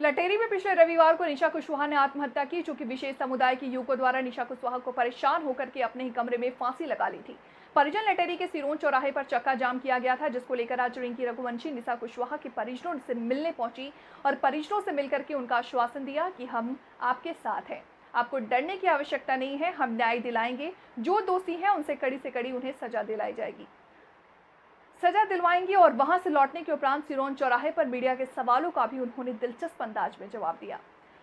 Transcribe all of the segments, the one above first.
लटेरी में पिछले रविवार को निशा कुशवाहा ने आत्महत्या की, जो कि विशेष समुदाय के युवकों द्वारा निशा कुशवाहा को परेशान होकर के अपने ही कमरे में फांसी लगा ली थी। परिजन लटेरी के सिरोंज चौराहे पर चक्का जाम किया गया था, जिसको लेकर आज रिंकी रघुवंशी निशा कुशवाहा के परिजनों से मिलने पहुंची और परिजनों से मिलकर के उनका आश्वासन दिया कि हम आपके साथ हैं, आपको डरने की आवश्यकता नहीं है, हम न्याय दिलाएंगे, जो दोषी हैं उनसे कड़ी से कड़ी उन्हें सजा दिलवाएंगे। और वहां से लौटने के उपरांत सिरोंज चौराहे पर मीडिया के सवालों का भी उन्होंने दिलचस्प अंदाज में जवाब दिया।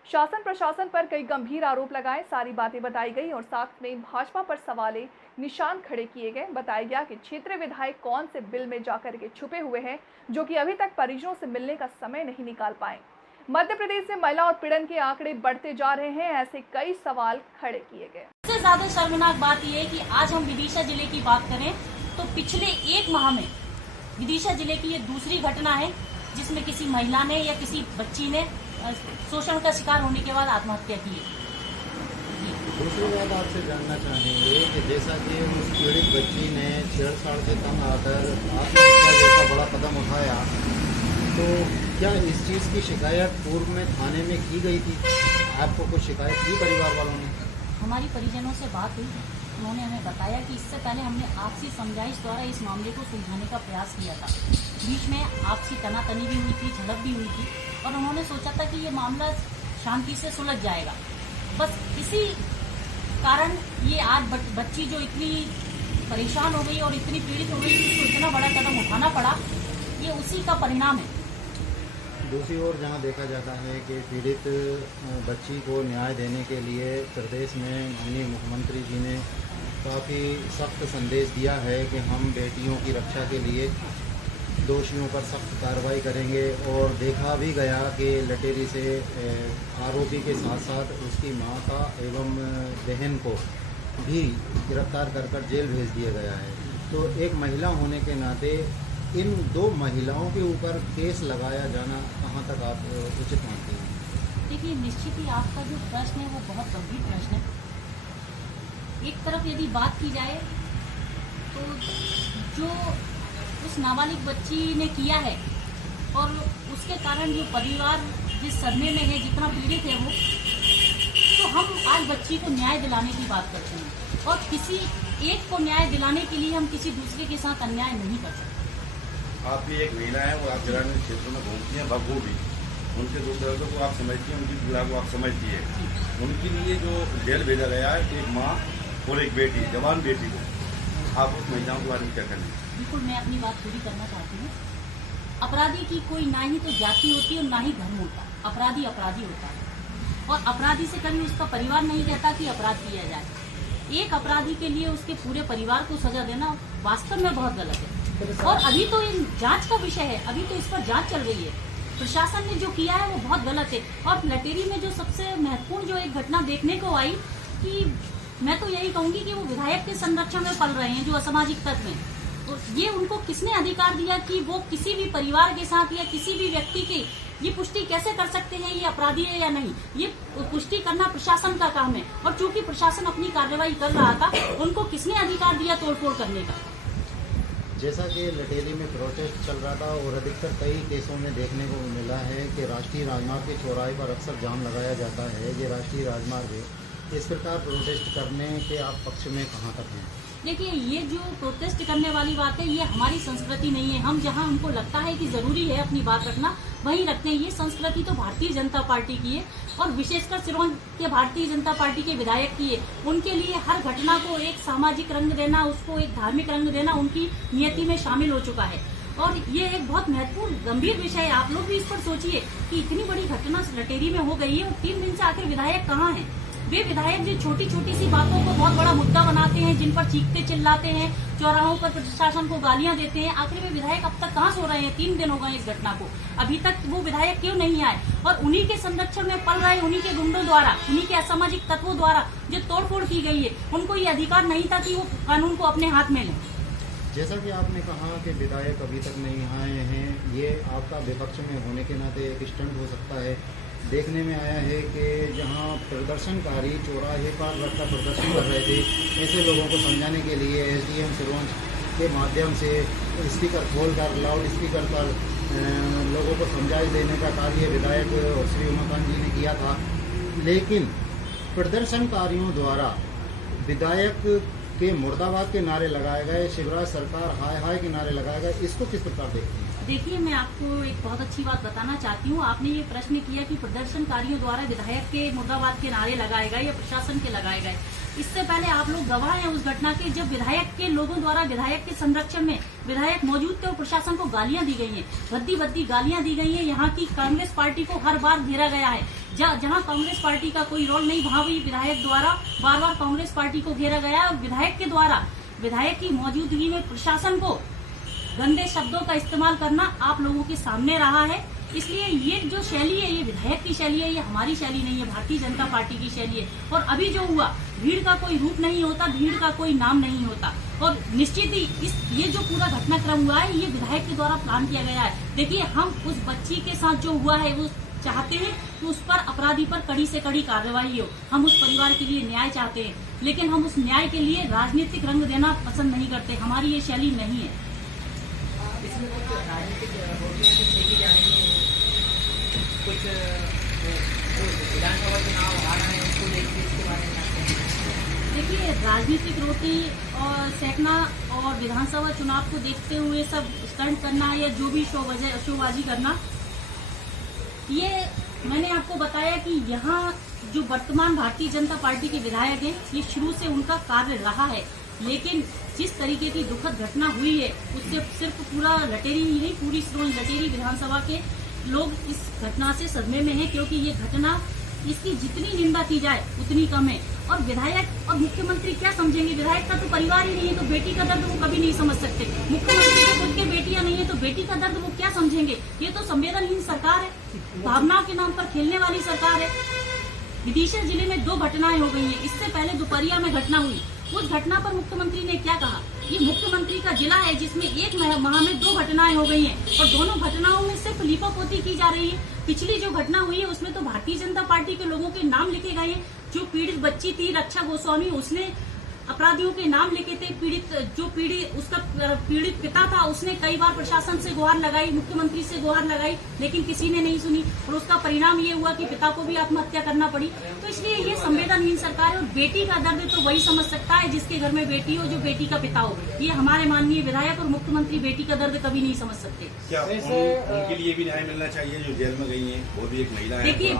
शासन प्रशासन पर कई गंभीर आरोप लगाए, सारी बातें बताई गई और साथ में भाजपा पर सवाले निशान खड़े किए गए। बताया गया कि क्षेत्रीय विधायक कौन से बिल में जाकर के छुपे हुए हैं, जो कि अभी तक परिजनों से मिलने का समय नहीं निकाल पाए। मध्य प्रदेश में महिला उत्पीड़न के आंकड़े बढ़ते जा रहे हैं, ऐसे कई सवाल खड़े किए गए। सबसे ज्यादा शर्मनाक बात यह है कि आज हम विदिशा जिले की बात करें तो पिछले एक माह में विदिशा जिले की ये दूसरी घटना है जिसमें किसी महिला ने या किसी बच्ची ने शोषण का शिकार होने के बाद आत्महत्या की है। दूसरी बात आपसे जानना चाहेंगे कि जैसा कि उस पीड़ित बच्ची ने छेड़छाड़ से तंग आकर आत्महत्या जैसा बड़ा कदम उठाया, तो क्या इस चीज़ की शिकायत पूर्व में थाने में की गई थी? आपको कुछ शिकायत की परिवार वालों ने? हमारी परिजनों से बात हुई, उन्होंने हमें बताया कि इससे पहले हमने आपसी समझाइश द्वारा इस मामले को सुलझाने का प्रयास किया था। बीच में आपसी तनातनी भी हुई थी, झड़प भी हुई थी और उन्होंने सोचा था कि ये मामला शांति से सुलझ जाएगा। बस इसी कारण ये आज बच्ची जो इतनी परेशान हो गई और इतनी पीड़ित हो गई, उसको इतना बड़ा कदम उठाना पड़ा, ये उसी का परिणाम है। दूसरी ओर जहां देखा जाता है कि पीड़ित बच्ची को न्याय देने के लिए प्रदेश में माननीय मुख्यमंत्री जी ने काफ़ी सख्त संदेश दिया है कि हम बेटियों की रक्षा के लिए दोषियों पर सख्त कार्रवाई करेंगे। और देखा भी गया कि लटेरी से आरोपी के साथ साथ उसकी मां का एवं बहन को भी गिरफ्तार कर जेल भेज दिया गया है। तो एक महिला होने के नाते इन दो महिलाओं के ऊपर केस लगाया जाना कहाँ तक आप उचित मानते हैं? देखिए, निश्चित ही आपका जो प्रश्न है वो बहुत गंभीर प्रश्न है। एक तरफ यदि बात की जाए तो जो उस नाबालिग बच्ची ने किया है और उसके कारण जो परिवार जिस सदमे में है, जितना पीड़ित है वो, तो हम आज बच्ची को न्याय दिलाने की बात करते हैं और किसी एक को न्याय दिलाने के लिए हम किसी दूसरे के साथ अन्याय नहीं कर सकते। आप भी एक महिला है और आप ग्रामीण क्षेत्रों में घूमती हैं, बखूबी उनके दुख दर्दों को आप समझती हैं, उनकी पीड़ा को आप समझती है। उनके लिए जो जेल भेजा गया है, एक माँ और एक बेटी, जवान बेटी को, आप उस महिलाओं के बारे में क्या करेंगे? बिल्कुल, मैं अपनी बात पूरी करना चाहती हूँ। अपराधी की कोई ना ही तो जाति होती है और ना ही धर्म होता। अपराधी अपराधी होता है और अपराधी से कभी उसका परिवार नहीं कहता कि अपराध किया जाए। एक अपराधी के लिए उसके पूरे परिवार को सजा देना वास्तव में बहुत गलत है। और अभी तो इन जांच का विषय है, अभी तो इस पर जांच चल रही है। प्रशासन ने जो किया है वो बहुत गलत है। और लटेरी में जो सबसे महत्वपूर्ण जो एक घटना देखने को आई कि मैं तो यही कहूंगी कि वो विधायक के संरक्षण में पल रहे हैं जो असामाजिक तत्व हैं। तो ये उनको किसने अधिकार दिया कि वो किसी भी परिवार के साथ या किसी भी व्यक्ति के ये पुष्टि कैसे कर सकते हैं ये अपराधी है या नहीं? ये पुष्टि करना प्रशासन का काम है और चूंकि प्रशासन अपनी कार्रवाई कर रहा था, उनको किसने अधिकार दिया तोड़फोड़ करने का? जैसा कि लटेरी में प्रोटेस्ट चल रहा था और अधिकतर कई केसों में देखने को मिला है कि राष्ट्रीय राजमार्ग के चौराहे पर अक्सर जाम लगाया जाता है, ये राष्ट्रीय राजमार्ग है। इस प्रकार प्रोटेस्ट करने के आप पक्ष में कहाँ तक हैं? देखिए, ये जो प्रोटेस्ट करने वाली बात है ये हमारी संस्कृति नहीं है। हम जहां हमको लगता है कि जरूरी है अपनी बात रखना वहीं रखते हैं। ये संस्कृति तो भारतीय जनता पार्टी की है और विशेषकर सिरोंज के भारतीय जनता पार्टी के विधायक की है। उनके लिए हर घटना को एक सामाजिक रंग देना, उसको एक धार्मिक रंग देना उनकी नियति में शामिल हो चुका है और ये एक बहुत महत्वपूर्ण गंभीर विषय है। आप लोग भी इस पर सोचिए कि इतनी बड़ी घटना लटेरी में हो गई है और 3 दिन से आखिर विधायक कहाँ हैं? वे विधायक जो छोटी छोटी सी बातों को बहुत बड़ा मुद्दा बनाते हैं, जिन पर चीखते चिल्लाते हैं, चौराहों पर प्रशासन को गालियां देते हैं, आखिर वे विधायक अब तक कहाँ सो रहे हैं? 3 दिन हो गए इस घटना को, अभी तक वो विधायक क्यों नहीं आए? और उन्हीं के संरक्षण में पल रहे, उन्हीं के गुंडों द्वारा, उन्हीं के असामाजिक तत्वों द्वारा जो तोड़फोड़ की गई है, उनको ये अधिकार नहीं था कि वो कानून को अपने हाथ में लें। जैसा कि आपने कहा कि विधायक अभी तक नहीं आए हैं, ये आपका विपक्ष में होने के नाते एक स्टंट हो सकता है। देखने में आया है कि जहां प्रदर्शनकारी चौराहे पर रखकर प्रदर्शन कर रहे थे, ऐसे लोगों को समझाने के लिए एसडीएम सिरोंज के माध्यम से स्पीकर खोलकर लाउड स्पीकर पर लोगों को समझाई देने का कार्य विधायक श्री उमाकांत जी ने किया था। लेकिन प्रदर्शनकारियों द्वारा विधायक के मुर्दाबाद के नारे लगाए गए, शिवराज सरकार हाय हाय के नारे लगाए गए, इसको किस प्रकार देखते हैं? देखिए, मैं आपको एक बहुत अच्छी बात बताना चाहती हूँ। आपने ये प्रश्न किया कि प्रदर्शनकारियों द्वारा विधायक के मुर्दाबाद के नारे लगाए गए या प्रशासन के लगाए गए। इससे पहले आप लोग गवाह हैं उस घटना के, जब विधायक के लोगों द्वारा विधायक के संरक्षण में विधायक मौजूद थे और प्रशासन को गालियां दी गई हैं, भद्दी भद्दी गालियां दी गई हैं। यहाँ की कांग्रेस पार्टी को हर बार घेरा गया है। जहाँ कांग्रेस पार्टी का कोई रोल नहीं, वहाँ भी विधायक द्वारा बार बार कांग्रेस पार्टी को घेरा गया है और विधायक के द्वारा विधायक की मौजूदगी में प्रशासन को गंदे शब्दों का इस्तेमाल करना आप लोगों के सामने रहा है। इसलिए ये जो शैली है, ये विधायक की शैली है, ये हमारी शैली नहीं है, भारतीय जनता पार्टी की शैली है। और अभी जो हुआ, भीड़ का कोई रूप नहीं होता, भीड़ का कोई नाम नहीं होता। और निश्चित ही ये जो पूरा घटनाक्रम हुआ है, ये विधायक के द्वारा प्लान किया गया है। देखिए, हम उस बच्ची के साथ जो हुआ है वो चाहते हैं कि उस पर, अपराधी पर कड़ी से कड़ी कार्रवाई हो। हम उस परिवार के लिए न्याय चाहते हैं, लेकिन हम उस न्याय के लिए राजनीतिक रंग देना पसंद नहीं करते। हमारी ये शैली नहीं है। इसमें कुछ राजनीतिक रोटियां भी सेकी जा रही हैं, कुछ विधानसभा चुनाव आ रहा है, उसको देखते इसके बारे में क्या कहते हैं? देखिए, राजनीतिक रोटी और सेकना और विधानसभा चुनाव को देखते हुए सब स्टंट करना या जो भी शोबाजी करना, ये मैंने आपको बताया कि यहाँ जो वर्तमान भारतीय जनता पार्टी के विधायक हैं, ये शुरू से उनका कार्य रहा है। लेकिन जिस तरीके की दुखद घटना हुई है, उससे सिर्फ पूरा लटेरी ही नहीं, पूरी सिरोंज लटेरी विधानसभा के लोग इस घटना से सदमे में हैं, क्योंकि ये घटना, इसकी जितनी निंदा की जाए उतनी कम है। और विधायक और मुख्यमंत्री क्या समझेंगे? विधायक का तो परिवार ही नहीं है, तो बेटी का दर्द वो कभी नहीं समझ सकते। मुख्यमंत्री को खुद के बेटियां नहीं है, तो बेटी का दर्द वो क्या समझेंगे? ये तो संवेदनहीन सरकार है, भावनाओं के नाम पर खेलने वाली सरकार है। विदिशा जिले में 2 घटनाएं हो गई हैं। इससे पहले दोपहरिया में घटना हुई, उस घटना पर मुख्यमंत्री ने क्या कहा? ये मुख्यमंत्री का जिला है जिसमें एक माह में 2 घटनाएं हो गई हैं और दोनों घटनाओं में सिर्फ लीपापोती की जा रही है। पिछली जो घटना हुई है उसमें तो भारतीय जनता पार्टी के लोगों के नाम लिखे गए हैं। जो पीड़ित बच्ची थी रक्षा गोस्वामी, उसने अपराधियों के नाम लिखे थे। उसका पीड़ित पिता था, उसने कई बार प्रशासन से गुहार लगाई, मुख्यमंत्री से गुहार लगाई, लेकिन किसी ने नहीं सुनी और उसका परिणाम ये हुआ कि पिता को भी आत्महत्या करना पड़ी। तो इसलिए ये संवेदनहीन सरकार है। और बेटी का दर्द तो वही समझ सकता है जिसके घर में बेटी हो, जो बेटी का पिता हो। ये हमारे माननीय विधायक और मुख्यमंत्री बेटी का दर्द कभी नहीं समझ सकते। क्या उनके लिए भी न्याय मिलना चाहिए जो जेल में गई है? वो भी एक महिला है। देखिए,